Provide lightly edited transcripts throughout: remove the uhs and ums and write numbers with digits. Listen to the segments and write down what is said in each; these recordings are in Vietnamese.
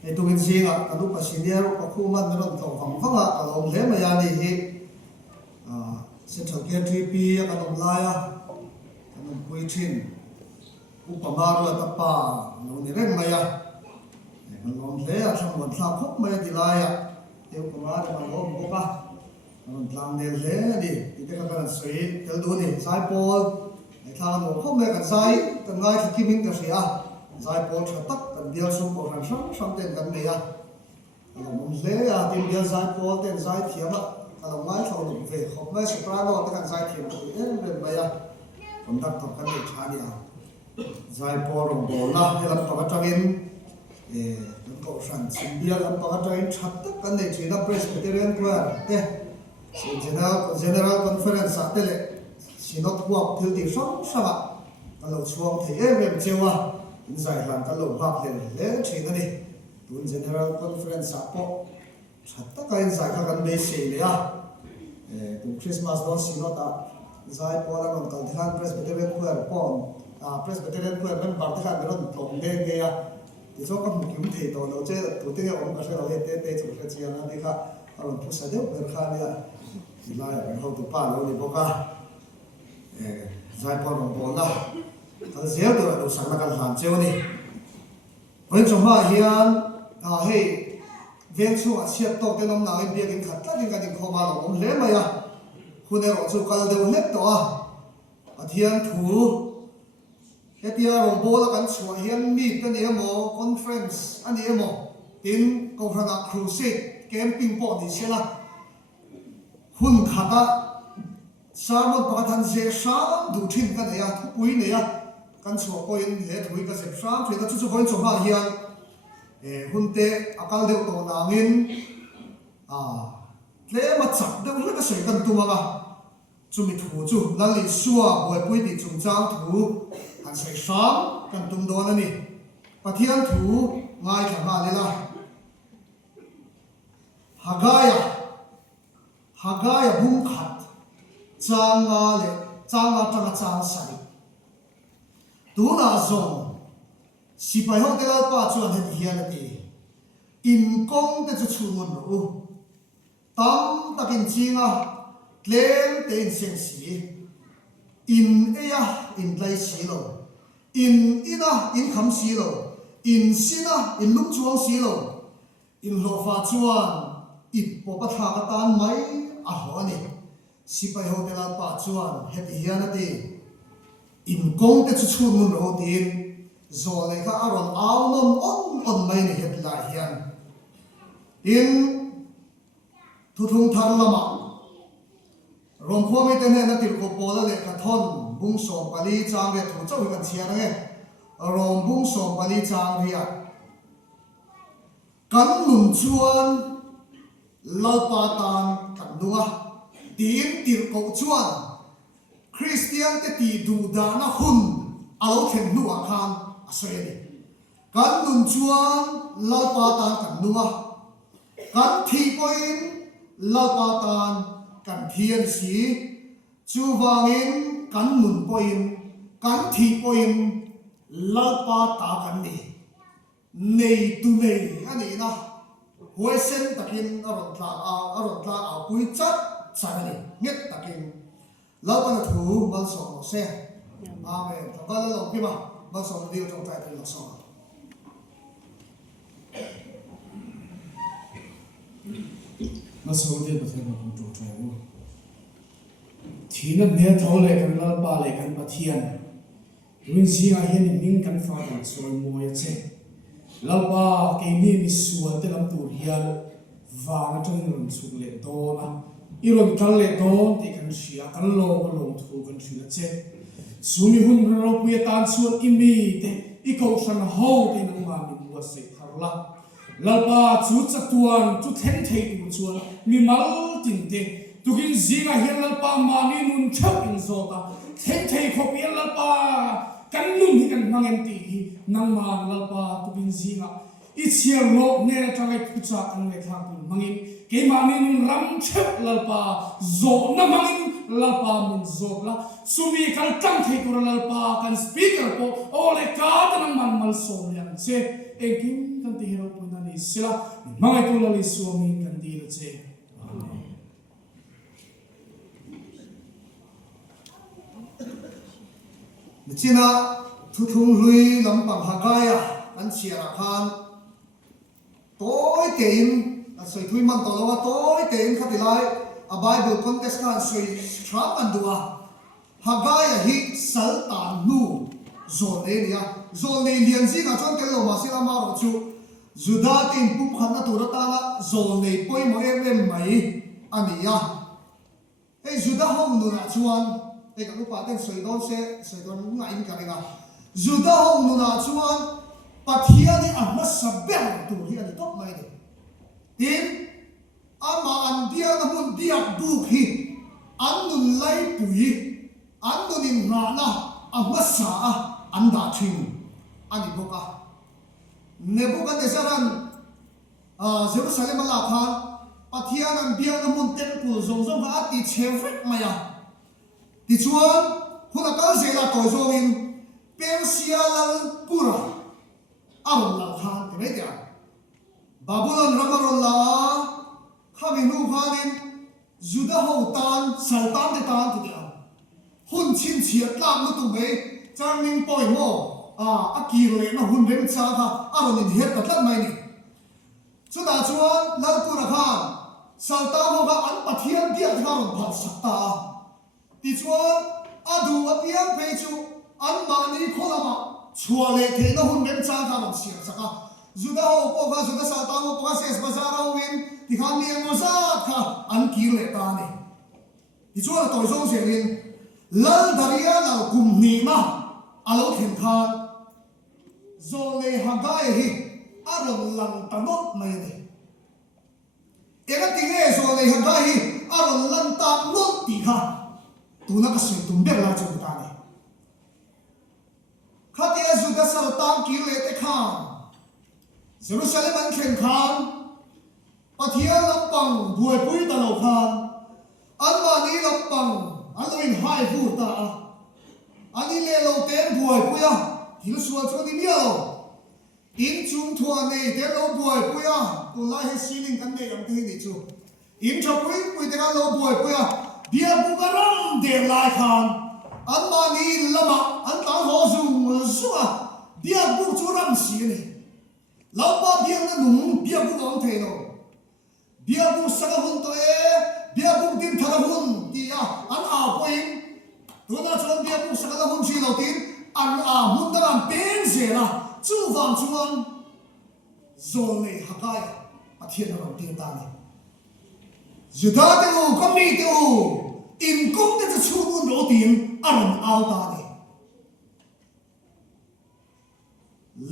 ไอ้ตัวเป็นสิ่งอ่ะลูกปัสสิเดียร์ก็คู่มันนั่นต้องฟังฟังอ่ะอารมณ์เล่มายานี่เเส้นทางเกียร์ทรีปีอารมณ์ลายอ่ะอารมณ์คุยชินอุปมาเรื่องตะปาเราเนี่ยเร่งมายอ่ะมันลองเล่ทั้งหมดสามพกมาดีลายอ่ะเดี๋ยวก็มาเดี๋ยวมันล้มพกอ่ะมันพลังเดินเล่ดิที่เด็กกันสวยเดี๋ยวดูนี่สายโพลไอ้ทางหนูพกมากันสายตั้งไงที่คิดมิ่งกันเสียสายโพลชัดตักกันเดียวสุ่มกันซ้ำเต้นกันเลยอ่ะมันเล่อะที่เดียวสายโพลเต้นสายเทียมอ่ะเราไม่เขาหลุดเวทเขาไม่สุดท้ายเราต้องการสายเทียมตัวเองเป็นไปอ่ะผมตัดต่อกันเด็กชาเนี่ยสายโพลลงโบล่าให้เราต่อกันจังแล้วก็สั่งสิ่งเดียวเราต่อกันจังชัดตักกันเด็กที่เราเพรสเตอร์เรียนกว่าgeneral conference สัตย์เลยสินอตพวกที่ที่สองสักกันเราช่วงที่เริ่มเจ้าว่าอินไซด์หลังกันเราพักเลยที่นั่นนี่ตุน general conference สักพอชัดตักกันอินไซด์กันเบสเลยอ่ะตุนคริสต์มาสตอนสินอตอ่ะอินไซด์พอแล้วมันกันที่ข้าง Presbyterian เพื่อนป้อนPresbyterian เพื่อนมันบางที่ข้างเป็นรถตรงเด้งเลยอ่ะที่ชอบกันคิวที่ตัวเราเจ้าตัวที่เราองค์การเราเต้จุดเชียร์นะนี่ค่ะเราผู้สาวเดียวเป็นข้าเนี่ยที่ไล่ไปเขาตัวป้าเราเนี่ยบอกว่าใจพอลงบอลละถ้าเสียตัวเราสั่งนักการหลานเจ้านี่เพิ่งสมัยเฮียนเฮ้ยเวียนช่วงเชียบตกเต็มน้ำหนักเบียกินขัดแล้วกันเข้ามาเราผมเลี้ยงมาอ่ะคุณเนี่ยเราสู้กันเดี๋ยวเล็กตัวเทียนถูเฮียเราโบแล้วกันช่วยเฮียนมีกันเนี่ยโมคอนเฟรนซ์อันนี้โมตินกองทัพครูซิดเกมปิงปองนี่เชียวละหุ่นขัดสามวันประทันเสียสามดูทิ้งกันเนี่ยทุกวีเนี่ยกันชัวร์ก็ยังเหตุวิกเสพสามที่เราชุดคนสมบัติเฮียหุ่นเตะอาการเดียวตัวนางอินเลี้ยมาจับเดี๋ยวเลี้ยก็เสียกันตัวมาจุมิถูจุนั่นลิชัวบวยปุ้ยติจุ่มจ้างถูหันเสียสามกันตุ่มโดนนั่นนี่ปะเทียนถูง่ายแค่มาเลยล่ะฮากายบุ้งขัดจางมาเลยจางมาจังจางใส่ตัวน่าจงสิไปห้องเตลป้าชวนให้เฮียนตีอินกงเตจะชูมันรู้ตั้มตะกินจริงเล่นเต็นเสียงสีอินอินไลสีโลอินอินคำสีโลอินสินะอินลุกชวงสีโลอินโลฟ้าชวนอิปปะทากตานไม่หัวนี่สิไปโฮเทลป้าชวนเฮ็ดเฮียนตีอินกงเตจะชูมันรู้ตีนโซเลยก็อารมณ์เอานนอ่อนไม่เนี่ยเฮ็ดลายเฮียนอินทุงทารละมารวมพวกไม่เต็มเนี่ยนักติดโกโปแล้วเลยกระทอนบุ้งสองปลีจางเรียถูกเจ้ากันเชียร์นะไงรวมบุ้งสองปลีจางเรียกันหนุนชวนลาปาตานกันนัวตีนติดโกชวนคริสเตียนจะตีดูดานะหุ่นเอาเข็นนัวคานอาศัยนี่กันหนุนชวนลาปาตานกันนัวกันทีปอยน์ลาปาตานกันเทียนสีจูวางินกันหนุนปอยน์กันทีปอยน์ลาปาตากันนี่ในตุในอันนี้นะหัวเส้นตะกินอร่อยตาเอาปุยจัดใส่เลยเงียบตะกินแล้วมันถูมันส่งเสียอาเมนแล้วก็แล้วลงที่มามันส่งเดียวตรงใจเป็นหลักส่งมาส่งเดียวประเทศมันตรงใจรู้ที่นั่นเนี่ยเท่าไรกันแล้วป่าเลยกันประเทียนรุ่นสิ่งอะไรนี่นิ่งกันฟ้ากันสวยมวยเช่เราป่าเกี่ยนี่มีส่วนที่ลำตัวเฮียวางจนรุ่นสุดเล็ดโตนะอีรุ่นกันเล็ดโตที่กันเสียกันโลกันลงถูกันชุดเช่สุมีหุ่นเราเปียตานส่วนอิมีเตอีกองสันห้องที่นั่งมามีบัวเสกฮาร์ละเราป่าจุดจัตุวันจุดเห็นเทตุส่วนมีมัลตินเตตุกินสิ่งอะไรเราป่ามามีนุ่นเช่าอินโซตาเห็นเทขบเยเราป่ากันนุ่นที่กันมังเอ็นตีนั่งมาเราป่าตุกินสิ่งอีเชียร์โลกเนี่ยจะให้ผู้ชายอันเล็กทางตุนมังเอ็นเกี่ยมามีนุ่นรำเช่าเราป่าโจน้ำมังเอ็นเราป่ามันโจละสุมีกันตั้งเทตุเราป่ากันสปีกเกอร์โปโอเลกาตนังมันมัลโซเลียน che engkin kan ti hero puna ni sila mangai tu lali suami kan di che amen China thu thung lui lampang Hagaya an chiara khan tối tein a soi thui man to lawa tối tein khatilai a Bible context khan soi thram an dua Hagaya hi saltan nu zolelia zolelian zinga chon kelo masila maro chu Juda tin pup khana turatala zolei poi mo em mai ania ei Juda hong nu na chuan ei ka lupa ten soi don nga in ka ringa Juda hong nu na chuan pathiani amma sabel tu hi ani top mai ni tin ama an dia na mun dia buk hi an nun lai pui an nun in nga na amma sa an da thin ani boka Nebuchadnezzar Jerusalem la khan pathian an dia na mun temple zong zong ha ti chevret maya ti chuan huna kal zela to zong in Persia lal pura aron la khan te me dia Babylon ramaron la khami nu khanin Juda ho tan saltan te tan ti dia hun chin chiat lam nu tu me charming poi mo akir le na hun rem cha kha aron in het patlat mai ni chuda chuan lal pura khan salta ho ga an pathian dia tharon phal sakta ti chuan adu apiang pe chu an mani kholama chuale the na hun rem cha kha ron siar saka Juda ho po ga Juda salta ho po ga ses bazar ho win ti khan ni mo za kha an kir le ta ni ti chuan toy zong se rin lal daria lal kum ni ma alo khen khan zole Hagaya hi aron lang tanot mai ni ega tinge zole Hagaya hi aron lang ta not ti kha tu na ka sui tum ber la chu ta ni khati Juda salta ki le te khan Jerusalem an khen khan pathian lampang buai pui ta lo khan an ma ni lampang aloin hai fu ta ani le lo ten buai puya hil sual chu ni mia lo in chung thua nei te lo buai puya tu la he siling kan nei am te ni chu in cha pui te ka lo buai puya dia bu garam de lai khan an ma ni lama an ta ho zum suwa dia bu chu ram si ni lao pa dia na nung dia bu ang the no dia bu sa hun to dia bu din thara hun dia an a poin tuna chuan dia bu sakala hun chi lo tin an a mun da an pen zela chu wang chuan zole Hagaya pathian ro tin ta ni Juda te u komi te u in kom te chu mun ro tin an au ta ni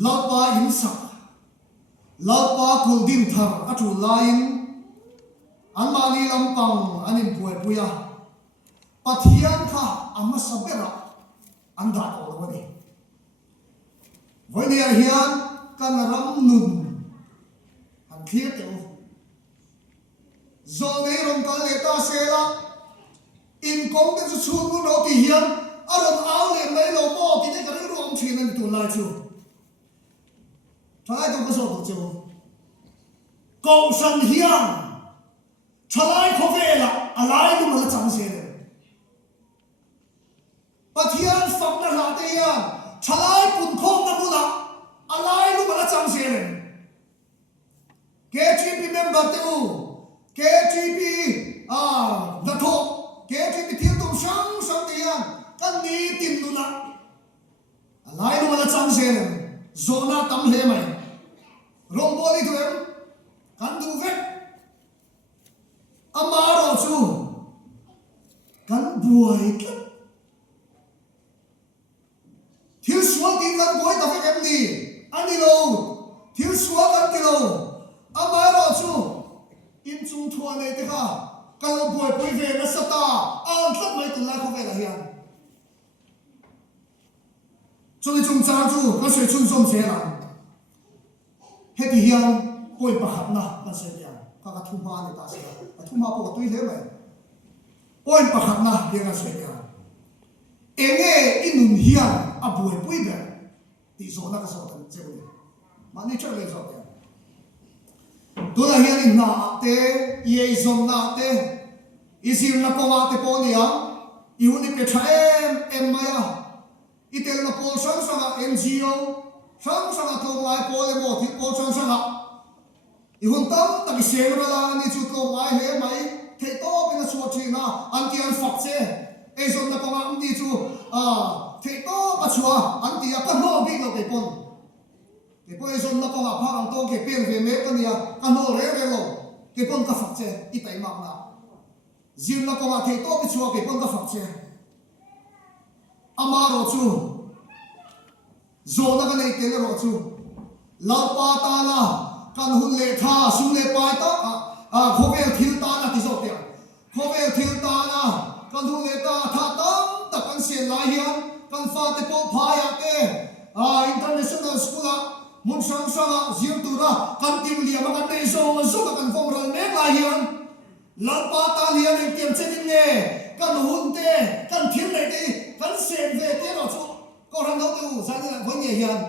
lapa in sa lapa kul din thar atu lain an mani lampang anin buai puya pathian kha amma sabera anda ko ni voi ne hian kan ram nun an thia te zo nei rom kal le ta sela in kom te chu chu no ti hian aron au le mai lo mo ti ne ka ri rom thin an tu la chu thai to ko so to chu ko san hian thalai khovela alai lu mal chang se le pathian fakna la te ya thalai pun khom na mula alai lu mal chang se le KGP member te u KGP na tho KGP thil tum sang sang te ya kan ni tin nu na alai lu mal chang se le zona tam le mai rom boli tu em kan du vet amaro chu kan buai ka thil suwa tin kan buai ta fe em ni ani lo thil suwa kan ti lo amaro chu in chung thua nei te kha kan buai pui ve na sata an tlat mai tu la kho ve la hian chu ni chung cha chu ka se chun som se la heti hian poi pakhat na kan se ya ka thuma ni ta se thuma po tui le mai poi pakhat na ke ga se ya enge inun hian a buai pui be ti zo na ka so tan che ni mani char le zo tu la hian in na te ye zom na te izir na pawa te po nia I huni pe em maya itel na pol sang sanga NGO sang sanga thong lai pol e mo thi pol sang sanga I hun tam tak sel la ni chu ko mai he mai the to pe na chu thi na an ti an fak che e zom na pawa ni chu the to pa chua an ti a pa no bi lo pe pon ke po e zom na pawa pha ang to ke pen ve me ka nia ka no re lo ke pon ka fak che I tai mak na zim na pawa the to pe chua ke pon ka fak che amaro chu zona ka nei te ro chu la pa ta la kan hun le tha su le pa ta khovel thil ta na ti zo te khovel thil ta na kan hun le ta tha tam ta kan se la hian kan fa te po pha ya te international school mun sang sang zir tu ra kan tim lia ma kan nei zo ma zo kan phong ran me la hian la pa ta lian em tiam chen ne kan hun te kan thil le te kan sen ve te ro chu ko ran do tu sa ni la ko ni hian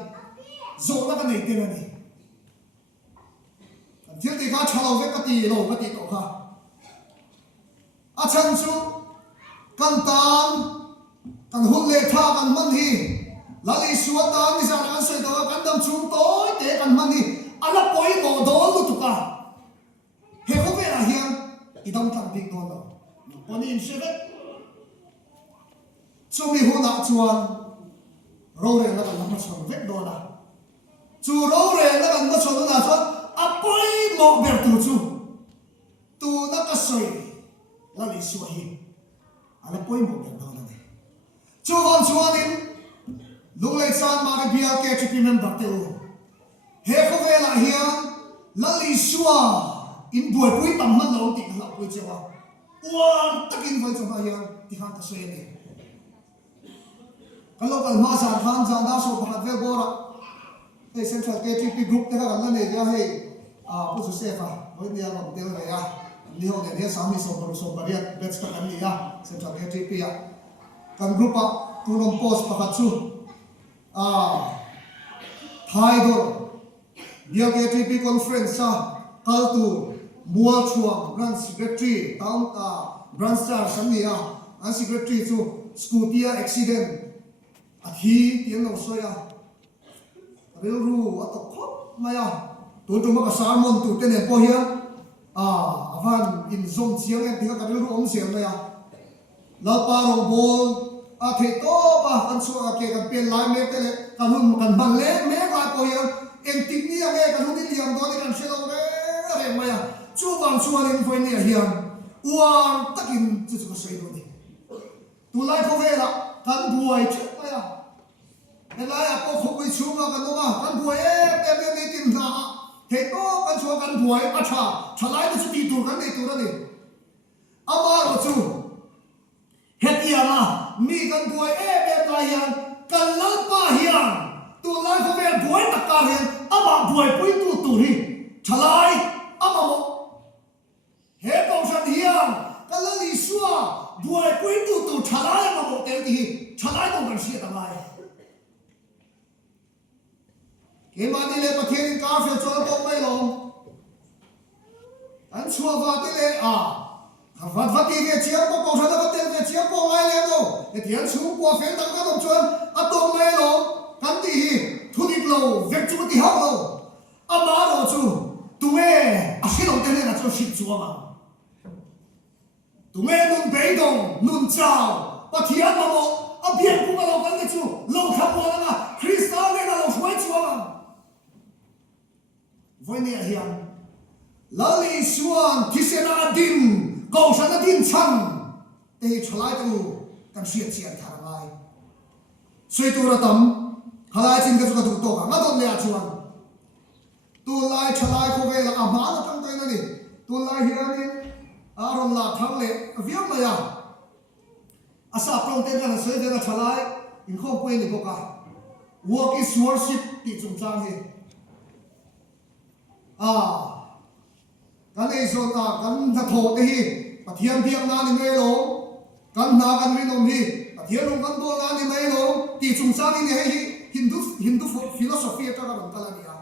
zo na kan nei te na ni kan thil te ka chalo ve ka ti lo ka ti to kha a chan chu kan tan kan hun le tha kan man hi la li suwa ta ni sa kan se do kan dam chung toi te kan man hi ala poi mo do lu tu ka he ko ve la hian I dam tlang big do no poni in se ve Chumi huna chuan ro re la kan ma chon vek do na chu ro re la kan ma chon na chuan apoi mo ber tu na ka soi la li su hi ala poi mo ber do na ne chu von chuan in lu le san ma ke bia ke chi member te u he ko ve la hian la li suwa in buai pui tam man lo ti la pui chewa wa takin voi chu ma hian ti han ta soi ne kalau kalau masa kan janda so bahat vel bora hey central KTP group te kan la ne ja hey pu su sefa hoi ni ro tel ra ya ni ho ne ne sami so bariat bets ka kan ni ya central KTP ya kan group up tunom post pakat chu thai do dia KTP conference sa kaltu mual chuang branch secretary town branch star samia an secretary chu scooty accident Athi tiang lo soya rel ru ato khop maya tu ma ka salmon tu te ne po hian avan in zong chiang en tinga ka rel ru om siam maya la pa ro bol a the to ba kan so a ke kan pen lai me te le kan hun kan ban le me ka po hian en tik ni a ge kan hun ni liam do ni kan se lo re maya chu wang chuan in foi ni a hian uang takin chu chu ka sei do ni tu lai ko ve la kan buai chet maya Nelai apa khoi chunga kan ma kan buai em ni tin na he to kan chua kan buai acha thalai tu ti tur kan nei tur ni ama ro chu hetia ma mi kan buai em la hian kan la pa hian tu lai ko ver buai takar hian ama buai pui tu hi thalai ama mo he to san hian kan la li suwa buai pui tu thalai ama mo tel ti thalai to kan sia ta mai Ke ma ni le pathian ka fe chol ko mai lo an chua va ti le va ti ve chiang ko sa da tel ve chiang ko ai le do e tian chu ko fe da ka dom chuan a to mai lo kan ti hi thu ni lo ve chu ti ha lo a ma ro chu tu me a si lo te le na chu shi chu ma tu me nun be dong nun chao pathian ma mo a bien ku ma lo kan le chu lo kha po na Krista le na lo shwai chu ma Voi ni hian lali suan thisena adin ko sana din chan te chalai tu kan sia chian thar lai soi tu ratam khalai chin ka chu ka tu to nga don le a chuan tu lai chalai ko ve la ama na tang tai na ni tu lai hian ni aron la thang le viam ma ya asa prong te na soi de na chalai in khom pui ni ko ka work is worship ti chung chang hi kan ei zon kan tha tho te hi pathian biang na ni me lo kan na kan ri nom hi pathian long kan bo na ni me lo ti chung sa ni hi hindu philosophy ta ka ban kala ni a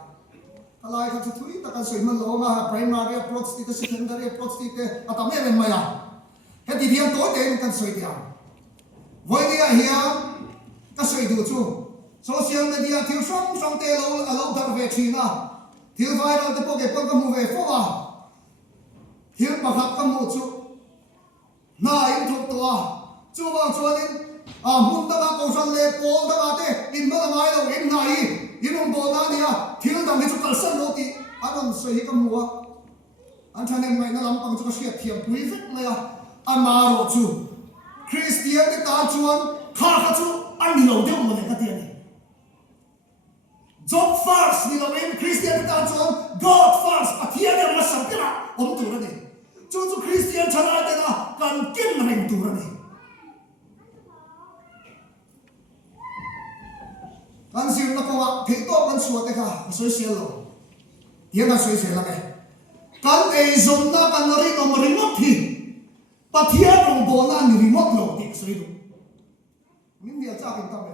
kalai kan thui ta kan soi man lo nga primary approach ti secondary approach ti te atam em maya he ti hian to te kan soi dia voi dia hian ka soi du chu social media thil song te lo alo dar ve thina thil viral te po ke pon ka mu ve fo wa thil pakhat ka mu chu na in thok to a chu bang chuanin mun ta ka ko san le pol ta ka te in ma ngai lo in nai inong bo na nia thil dam hi chu kal san lo ti anon so hi ka muwa an thanem mai na lam pang chu ka sia thiam pui vek maya amaro chu Christian te ta chuan kha kha chu an lo de mo ne ka ti ani job first ni lo in Christian te ta chuan God first athia ne ma sam te na om tu ra ni chu Christian chana te na kan kin na men tu ra ni kan sim na ko wa thei to kan suat te kha soi sel lo dia na soi sel la ke kan te zon na kan ri no ri mo thi pathia rong bo na ni ri mo lo ti soi do min dia cha kin ta me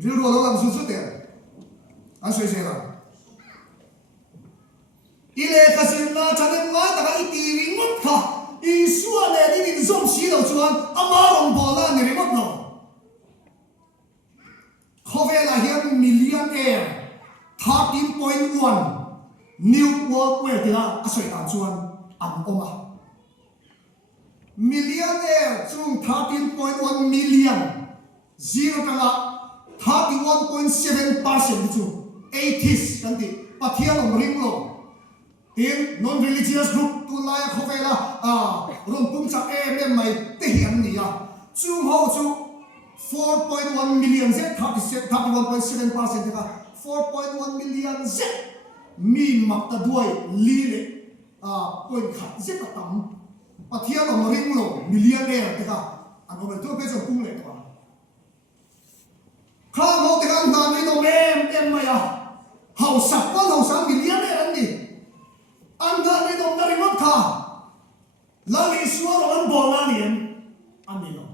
ri ro lo kan su su te an soi sel la ile ka sim na chanem ma ta ka ti ri mo kha I suwa le ni ni zom si lo chuan ama rong bo na ni ri mo lo Kovela hian millionaire 13.1 New World Wealth la asoi ta chuan an oma millionaire chung 13.1 million zero kanga 31.7% chu 80s kan ti pathian ring lo tin non religious group tu la kovela ron pum cha em mai te hian ni ya chung ho chu 4.1 million Z 31.7% ka 4.1 million Z mi makta duai lile point khat Z ka tam pathia lo ring lo millionaire te ka ang ko to pe so kung le to kha mo te kan na ni no em maya hau sak ko lo sang millionaire an ni an da ni no na ring mo kha la li suwa lo an bo na ni an ni no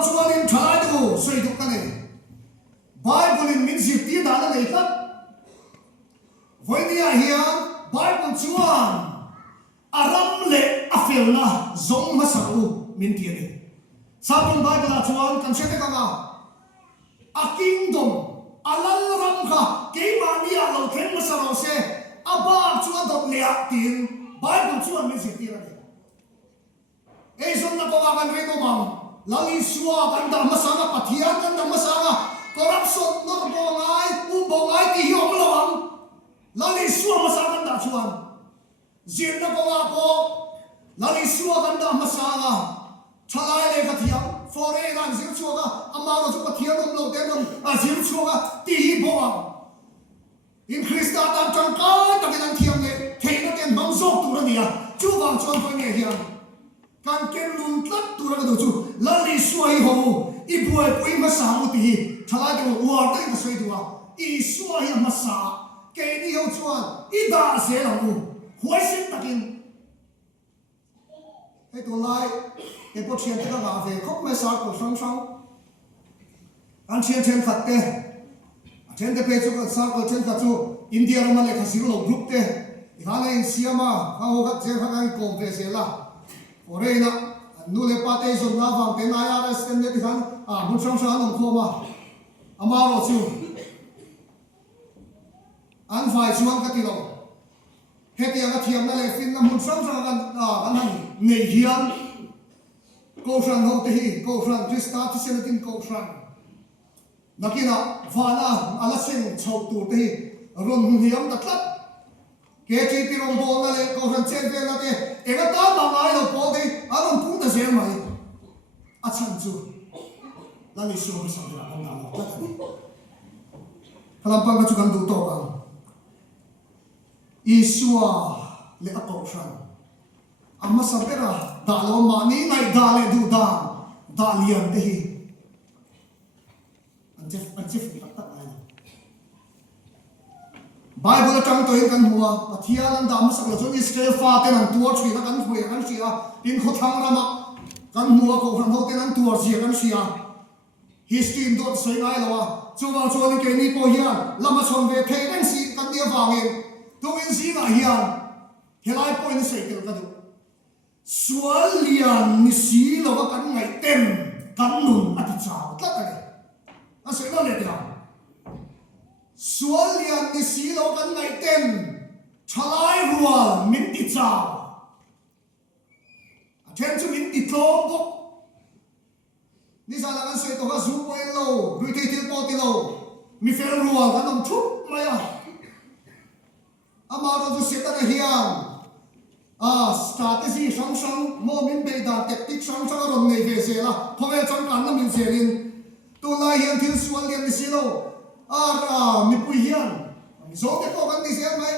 chuan in thalai du soi du ka ne Bible in min zip ti da la nei khat voi dia hian Bible chuan aram le afel na zong ma saru min ti ni sabun Bible la chuan kan se te ka nga a kingdom alal ram kha ke ma ni a lo khen ma saru se aba chuan dot le a tin Bible chuan min zip ti la ne ei zong na ko ga kan re no mam lali suwa kan da masanga pathian kan da masanga corruption nor bongai bongai ti hiom lawang lali suwa masanga da chuan zin na ko lali suwa kan da masanga chalai le ka thiam fore ran zin chuwa amaro chu pathian om lo te non a zin chuwa ti hi boang in Christa tam chang ka ta kan thiam le theina ten bang zok tu ra nia chu wang chuan ko ne hiam kan ken lun tlat tu ra do chu lali suai ho I buai pui ma sa mu ti thala de wa ta ka soi duwa I suai ma sa ke ni ho chuan I da se la mu huai sin takin he to lai e po chen ta ga ve khop me sa ko sang sang an chen khat te a chen de pe chu ka sa ko chen ka chu India ro ma le khasi lo group te I ha le siama ha ho ga che ha ga ko ve se la ore na nu le pa te zon na wang te na ya ra sten de ti han mun sang sang nong kho ma amaro chu an vai chuan ka ti lo he ti ga thiam na le fin na mun sang sang kan han nei hian ko san ho te hi ko san Krista ti sen tin ko san nakina vana ala sen chau tu te hi ron hiam ta tlat ke chi pi rong bo na le ko san chen ve na te e ga ta ma ngai lo po te aron pu ta se mai a chan chu la ni so sa ra na lo ta kalam pang ka chu kan du to ka Isua le a ko san amma sabera da lo ma ni nai da le du da lian te hi an chef ta ai Bible tang to in kan huwa pathia lan da ma saklo chu Israel fa te nan tuar thri na kan hoi kan sia in kho thang rama kan huwa ko ran ho te nan tuar sia kan sia history dot sei ngai lawa chu vào chu ni ke ni po hian lama chom ve thei reng si kan dia wangin tungin si na hian helai point sei tel ka du sual lian ni si lo ka kan ngai tem kan nun ati chao tlat ani a sei lo le dia sual lian ni si lo kan ngai tem chalai rual min ti chao a then chu min ti tlom bok ni sa la kan sei to ka zu point lo rui thei til po ti lo mi fel rual kan om thup maya amaro ju seta na hian strategy sang sang mo min be da tactic sang sang ron nei ve se la thome chang kan na min selin tu la hian thil sual lian ni silo mi pui hian mi zo te ko kan ni se mai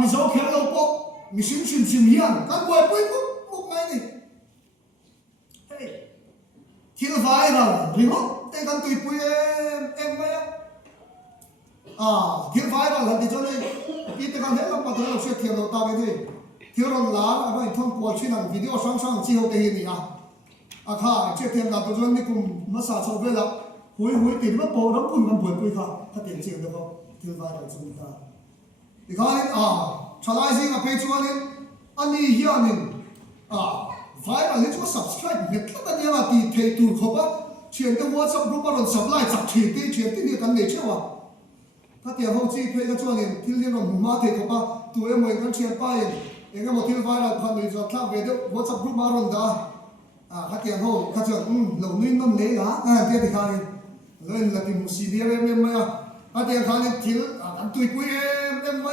mi zo khel lo po mi sim hian kan boy pui pu mai ni hey thil viral remote te kan tui pui em mai thil viral han ti cho nei ki te kan hello pa thelo se thiam lo ta ve ni thil ron la aba thon pol chin ang video sang sang chi ho te hi ni kha che thiam la to jon ni kum masa cho ve la hui ti ma po ram pun kan boi pui kha ta ten che do ko thil viral chu ta ti kha ni chalai sing a page one in ani hianin viral ni chu subscribe ne tla ni ma ti thei tu kho ba chen te WhatsApp group ron supply chak thi ti chen ti ni kan nei chewa ta tia ho chi phei ka chuan in thil ni ron ma the ko ba tu e moi kan chen pa in enga mo thil viral phan ni zo thla ve de WhatsApp group ma ron da ka tia ho ka chuan lo ni nom le la tia ti kha ni len la ti mu si dia em ma ka tia kha ni thil kan tui pui em ma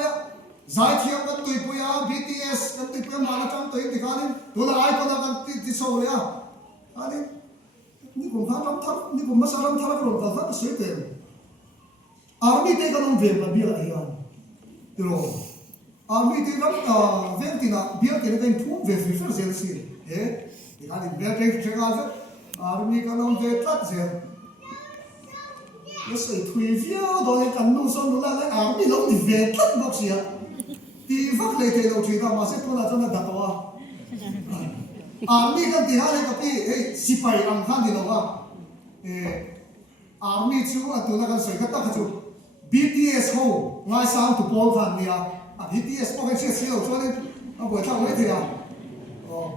zai thiam kan tui pui BTS kan tui pui ma na chang toi ti kha ni tu la ai ko na kan ti so le ani ni kum ha ram thar ni kum ma sa ram thar ron ta sa se te army te kan ve ba bia hian tro army te ram ventina bia te kan phu ve fi fer zel si ni kan ni bia te chega za army kan ve tlat zel yo sei thui via do le kan nu son la la army lo ni ve tlat bok sia ti vak le te lo chi da ma se tu na chana da to army kan ti ha le ka pi sipai ang khan di lo wa army chu atu na kan sei ka ta chu BTS ho ngai sang tu pol khan nia BTS po kan se se lo chuan bo ta wei thia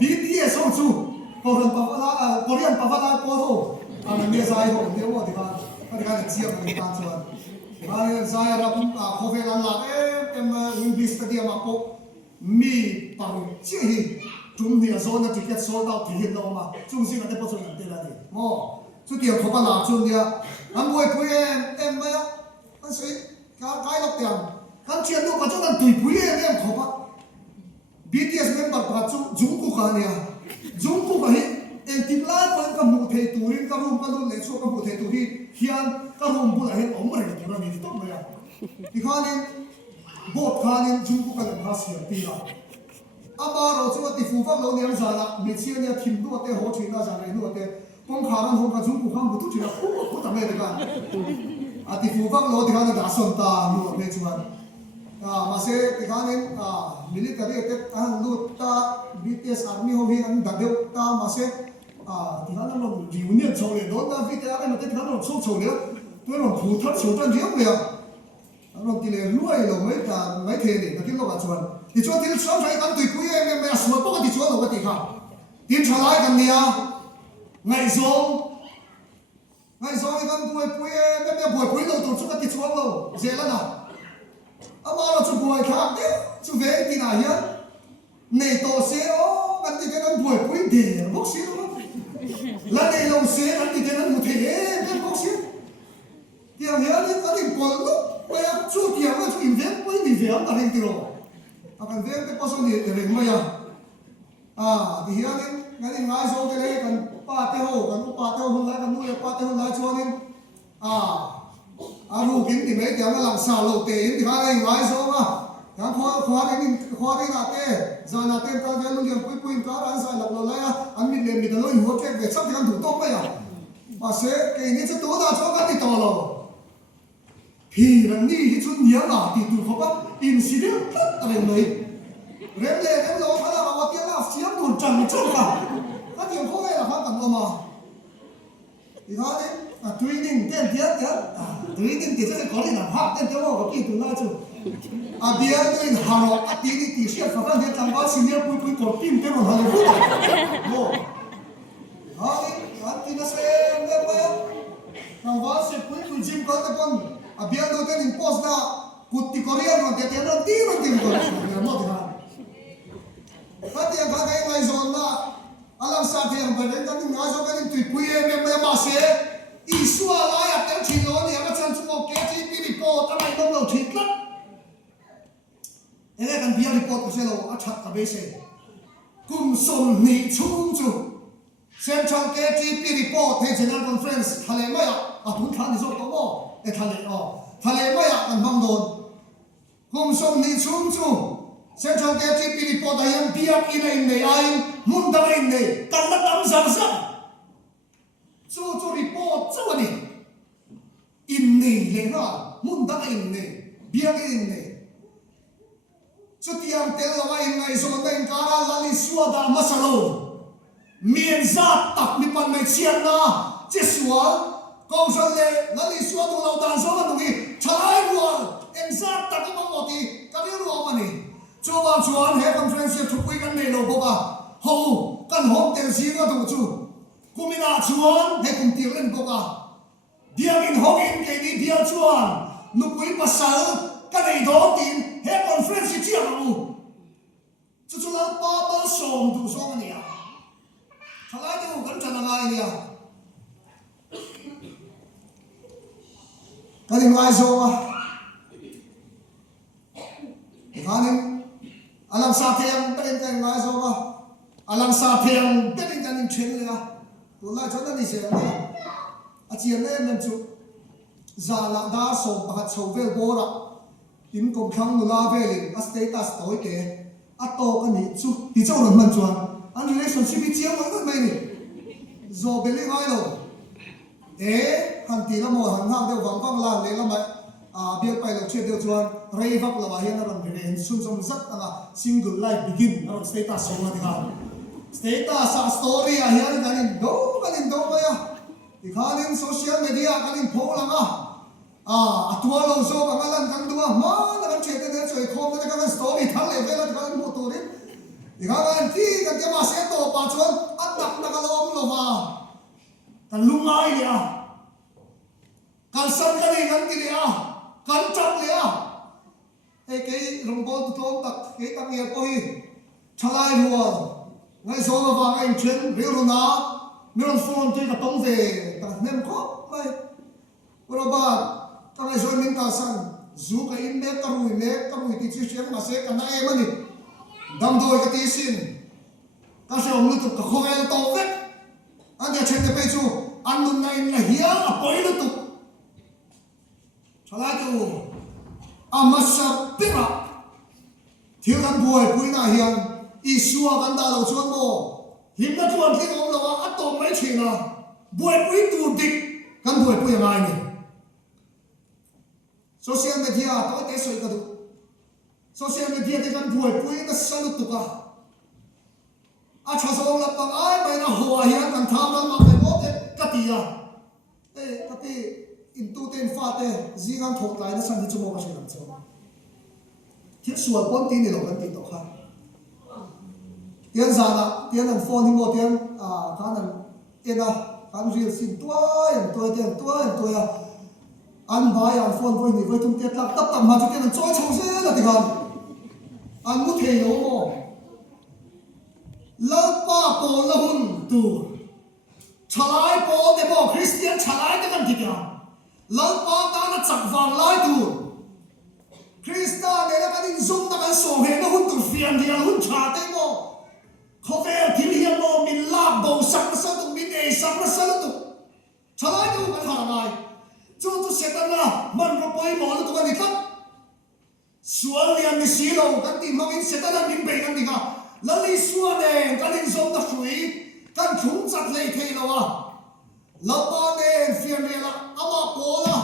BTS ho chu Korean pavala po ho me zai ho ne wo ti ka chia kan ta chuan ba zai ra ko ve lan la em English stadium po mi pang chi hi tum ni zona ticket sold out thi hin lo ma chung si na te po chu te la ni mo chu ti ko pa la chu nia am boy pui em ma kan sei kai lok tiam kan chian lu pa chu kan tui pui em ko pa BTS member pa chu Jungkook ka nia Jungkook ka hi en tim la pan ka mu the turin ka rum pa lu le chu ka mu the tu hi hian ka rum bu la hen om re tu ra ni to ma ya ti khanin bot khanin Jungkook ka la sia pi la ama ro chu ti fu fa lo niam za la mi chian ya thim du te ho thina za re nu te pong kharan ho ka Jungkook kham bu tu thina ko ta me de ka ti fu fa lo ti khanin da son ta nu me chuan ma se ti khanin military attack lu ta BTS army ho hi an da de ta ma se ti khanin lo reunion chho le do na VTR ma te ti khanin lo chho le tu lo phu thar chho tan riam le lo ti le luai lo mai ta mai the ni ta kin lo ka chuan ti chuan til sam sai kan tui pui em me aswa po ka ti chuan lo ka ti kha tin thalai kan nia ngai zong kan pui me pui lo tu chu ka ti chuan lo zela na ama lo chu pui kha te chu ve ti na hian nei to se kan ti kan pui de bok si lo la nei lo se kan ti kan mu the kan bok si ti ang hian ni kan ti pol lo ya chu ti ang chu invent pui ni ve ang ta ring ti lo akan ve te paso ni re ma ya ti hian ni ngani ngai zo te le kan pa te ho la kan nu ya pa te ho la chuanin ru kin ti me ti ang lang sa lo te in ti ha lai ngai zo ma kan khwa ni na te za na te ta ve lu yang pui ka ran sa lo la ya an mi le mi da lo ho ke ve chap ti kan du to ma ya ma se ke ni chu to da cho ka ti to lo hi ran ni hi chun nia ma ti tu kho pa incident ta re mai rem lo khala ma ti la siam du chang chu ka ka ti ko ve la ka kan lo ma thì nói đấy tùy ninh tên tiếc tiếc tùy ninh thì sẽ có đi làm học tên tiếng có kỳ từ nào chứ bây giờ tôi hàng học tí đi tí xếp phải cái việc làm bao xin nhớ cuối cuối còn phim tên một hàng phút rồi đó thì nó sẽ nghe bao hàng bao sẽ cuối cuối gym có cái con bây giờ tôi tên post na cút tí Korean mà để tiền nó tí rồi một thì hàng cái tiền cái này rồi mà alam sa tiền về đến cái ngay rồi cái tùy quý em mà sẽ Isua lại à tiếng chỉ nói thì nó chân chung cái gì bị report ta mày không lâu thịt lắm thế nên bia report của xe lâu à chặt cả bê xe cùng sồn nị chung chung xem trong cái gì bị report thế general conference thale mày à thun thằng thì rồi có mò để thale mày à ăn băng đồn cùng sồn nị chung chung xem trong cái gì bị report đây em bia in này ai muốn đâu in này tăng đất đắm rằng cho report cho anh in này lên ha muốn đăng in này biếng in này cho tiang tel là in này rồi này cara lali xua đã masalo miền ra tập mi pan này chiang na chết xua câu chuyện này lali xua tu lâu đàn số là gì trái luôn em ra tập cái mong thì cái điều đó mà này cho bao chuan hệ conference chụp cái này lâu bốc à hầu căn hộp tiền gì có đủ chú kumina chuan he kum tir len boka biang in hogin ke ni biang chuan nu pui pasal ka nei do tin he conference chi amu chu chu la pa pa som du som ania thala tu kan chana ngai nia ka ni ngai zo ma kanin alam sa theng pen ka ngai zo ma alam sa theng pen ka ning chen le tôi lại cho nó đi xem này, chuyện này mình chụp, giờ là đã sống bạc sầu về bố rồi, in công khang nô la về liền, status tối kề, to cái này chụp, thì cháu lần mình chọn, anh relationship bị chiếm mất cái này, rồi bên này ngay rồi, hắn tí là một hàng hàng đều vắng vắng là lấy là mấy, biết phải là chuyện đều chọn, rây vấp là bài hiện là làm cái này, xuân sông rất là single life begin, là status sống là thế nào. Status story ahian kanin do maya ikhanin social media kanin pholanga atwa lo so kangalan kan duwa ma na kan chete ne choi khom na kan story thal le vela kan mo to rin ikhanan ti kan ke ma se to pa chon atak na kalom lo ma kan lungai ya kan san kan kan ti ya kan chap le ya e ke rongbol tu tak ke tak ye ko hi thalai ruwa ngay số là vàng anh chuyến rio na miron phone tôi cả tông về cả nem khó mày rồi bà các ngày rồi mình ta sang dù cái in nét các mùi tí chia sẻ mà sẽ cả nãy em anh đâm đôi cái tí xin các sự ông lưu tục cả khô em tàu vết anh nhà trên cái bây chú anh luôn này là hiếu à bấy lưu tục cho lại chú mà sắp biết à thiếu thằng buổi cuối nào hiền Isua kan da lo chuan mo him na chuan thing om lo a to mai china buai pui tu dik kan buai pui ngai ni social media to te soi ka du social media te kan buai pui ka salu tu ka a cha so la pang ai mai na ho a hian kan tham ma me mo te ka ti ya ka ti in tu ten fa te zingan thok lai na san di chu mo ka se lam chu thiết sual pon ti ni lo kan ti to kha tiền giả tiền làm phone thì một tiền cái này tiền cái riêng xin tôi tiền anh bài anh phone với người với chúng tiền làm tập mà cho tiền cho chồng xe là thì còn anh muốn thề nó mà lâu ba bộ là hun tu trái bộ để bộ Christian trái cái gì kìa lâu ba ta là chặt vàng lại tu Christian này là cái gì dùng ta cái sổ hệ nó hun tu phiền thì là hun trả tên bộ khó về thì hiện mo mình làm bầu sắc nó sao tụng mình ấy sắc nó sao tụng trả lại đâu cái thằng này cho tôi sẽ tan là mình có bơi mò nó tụng cái gì khác xuống liền mình xí đâu cái gì mà mình sẽ tan là mình bể cái gì cả là đi xuống này cái gì giống nó suy cái chúng chặt lấy thế nào à là ba này phiền này là ama bố là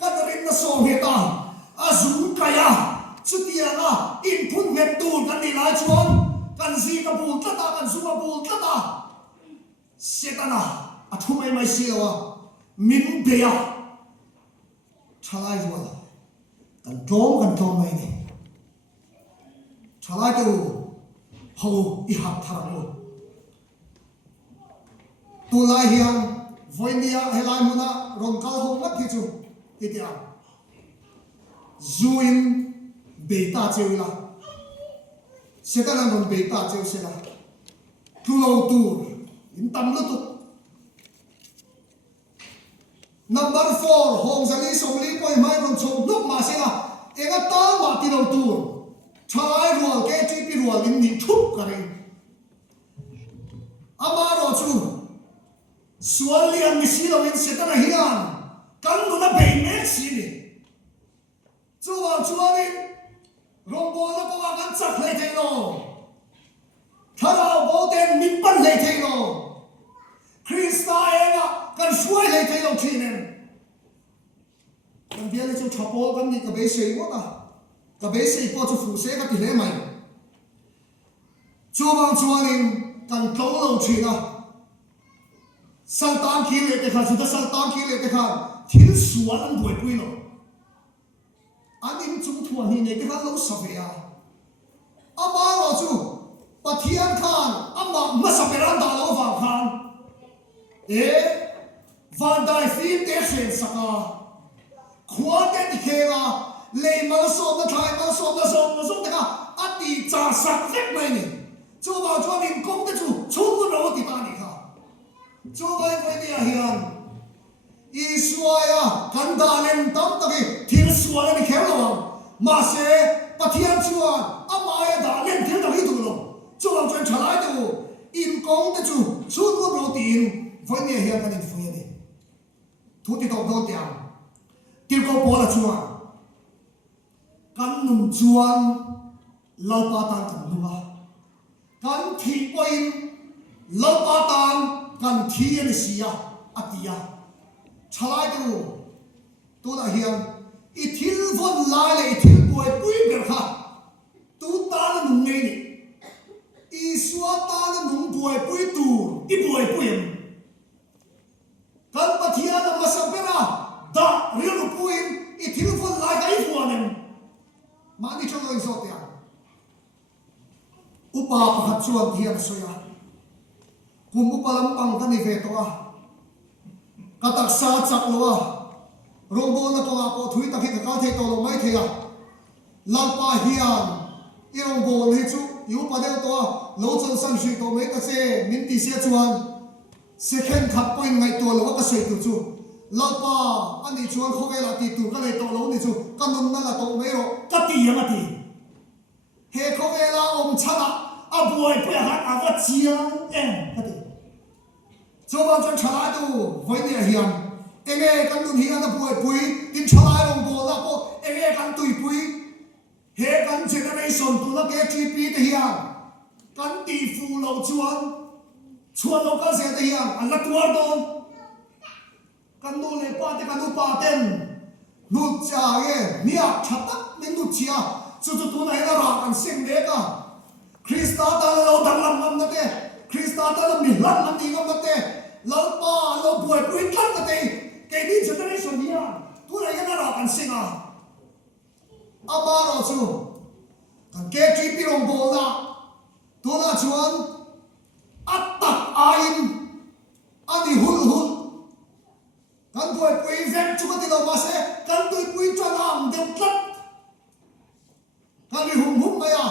cái gì nó sổ hết à dùng cái à chút tiền à input net tool cái gì lại chuan kan zi ka bul tlata kan zuma bul tlata setana athumai mai siwa min beya thalai rual kan tom mai ni thalai tu ho I hak tharang tu lai hiang voinia helai muna ron kal ho mat hi chu titia zuin beita chewila setanan ron beita chew sela tulo tu in tam lu tu number 4 hong zali somli poi mai ron chom luk ma sela ega ta ma ti lo tu thai rual ke chi pi rual in ni thup kare amaro chu sualian ni silo in setana hian kan nu na be me si ni chuanin rombo na ko kan chak lai thei lo tharao bo ten min pan lai thei lo krista ena kan suai lai thei lo thinen kan biale chu thapol kan ni ka be sei mo ka be sei po chu fu se ka ti le mai chuanin kan tlo lo thina saltan ki le te kha chu ta saltan ki le te kha thil sual an boi pui lo an in chung thua ni ne te kha lo savea ama ro chu pathian khan ama masaperan da lo wa khan van dai fin te shen saka khwa te ti khega le ma so na thai ma so te kha ati cha sak lek mai ni chu in kong te chu ro ti ta ni kha chu vai ni a hian Israya kandanen tam taki thil suala ni khelo ma se pathian chuan amaya danen thil taki tu lo chuan chen thalai tu in kong te chu ro tin vai ni hian kan in fu ni thu ti to do tiang til ko pola chuan kan num chuan lau pa tan kan numa kan thi poin lau pa tan kan thi ani sia atia chalai tu na hian I thil von lai le I thil poi pui ber kha tu ta na nung nei ni I suwa ta na nung poi pui tu I poi pui kan pathia na masapera da real puin I thil von lai ka I fuanem mani cholo I zotia upa pakhat chuan hian soya kum upalam pang kan I ve to a katak sa chak loa rombo na to nga po thui takhi ka thei to lo mai thea lampa hian I rombo le chu yu pa de to lo chon san shui to mai ka se min ti sia chuan second khat point ngai to lo ka sei tu chu lampa ani chuan khoge la ti tu ka le to lo ni chu kanun na la to mai ro ka ti ya ti he khoge la om chana a buai pe hat a wa chiang ka ti so ba chan chalai tu voi ni hian enge kan nun hian na pui tin chalai rong bo la ko enge kan tui pui he kan generation tu na ke chi pi te hian kan ti fu lo chuan lo ka se te hian an la tuar don kan nu le pa te kan nu pa ten nu cha ye mia thata min nu chia chu tu na ina ra kan sing de ka krista ta lo dang lam ngam na te krista ta lo mi lam ngam ti ngam na te lo pa lo buai pui kan na te ke ni generation ya tu na ina ra kan sing a ama ro chu kan ke chi pi rong bo na tu na chuan atak ain ani hul kan buai pui ven chu ka ti lo ma se kan tui pui chuan am de tlat kan ri hum maya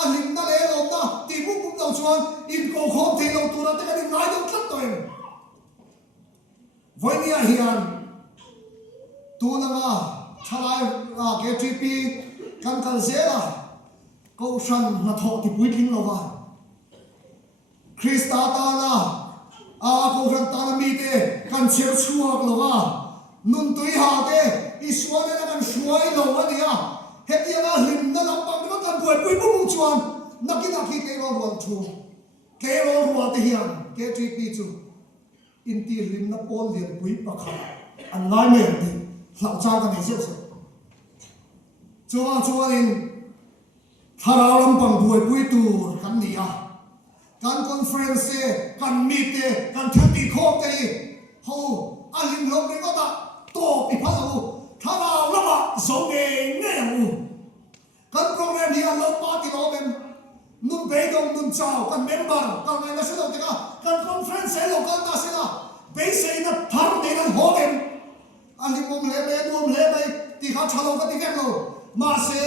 a lim na le lo na ti mu lo chuan in ko khom thei lo tu na te kan ngai do tlat to em voi ni a hian tu na nga thalai a ke ti pi kan zela ko shan na tho ti pui king lo wa krista ta na a ko shan ta na mi te kan cher chuak lo wa nun tui ha te iswa na kan shuai lo wa ni a hetia na lim na lam pang na kan buai pui bu chuan nakina ki ke ro ron thu ke ro ro te hian ke ti pi chu in ti lim na pol lian pui pakha an ngai me ti hlau cha ka nei se chuan in tharau lam pang buai pui tu kan ni a kan conference kan meet te kan thati khop te ho alim lom ni kota to pi pha lo tharau lama zonge ne yang kan program hi an lo party lo ben nun be dong nun chao kan member kan mai na se lo tika kan conference lo kan ta se la be se na thar de na ho ben alim mom le be dum le be ti kha chalo ka ti ken lo ma se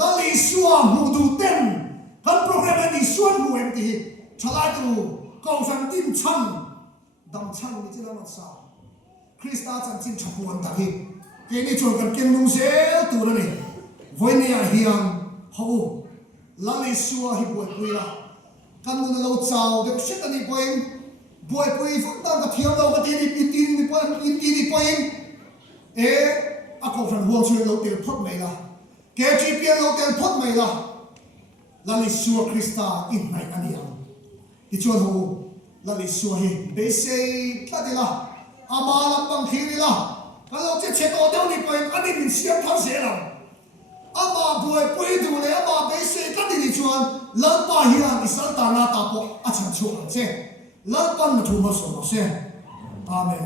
la li suwa mu du tem kan program ni suan mu em ti chala tu ko san tin chan dam chan ni chila ma sa Krista chan chin chapuan ta hi ke ni chon kan ken nung se tu na ni voi ni a hiam ho la li suwa hi boi pui la kan mun lo chao de shit ani poin boi pui fut ta ka thiam lo ka ti ni tin ni poin ti ni poin e a ko san huang chu lo tel phot mai la ke chi pian lo tel phot mai la la li suwa Krista in mai ani am ti chuan ho la li suwa hi be se ta de la ama lam bang khiri la ka lo che che to de ni poin ani min siam thang se la ama buai pui du le ama be se ta de ni chuan la pa hi an isal ta na ta po a chan chu che la pan ma thu ma so se amen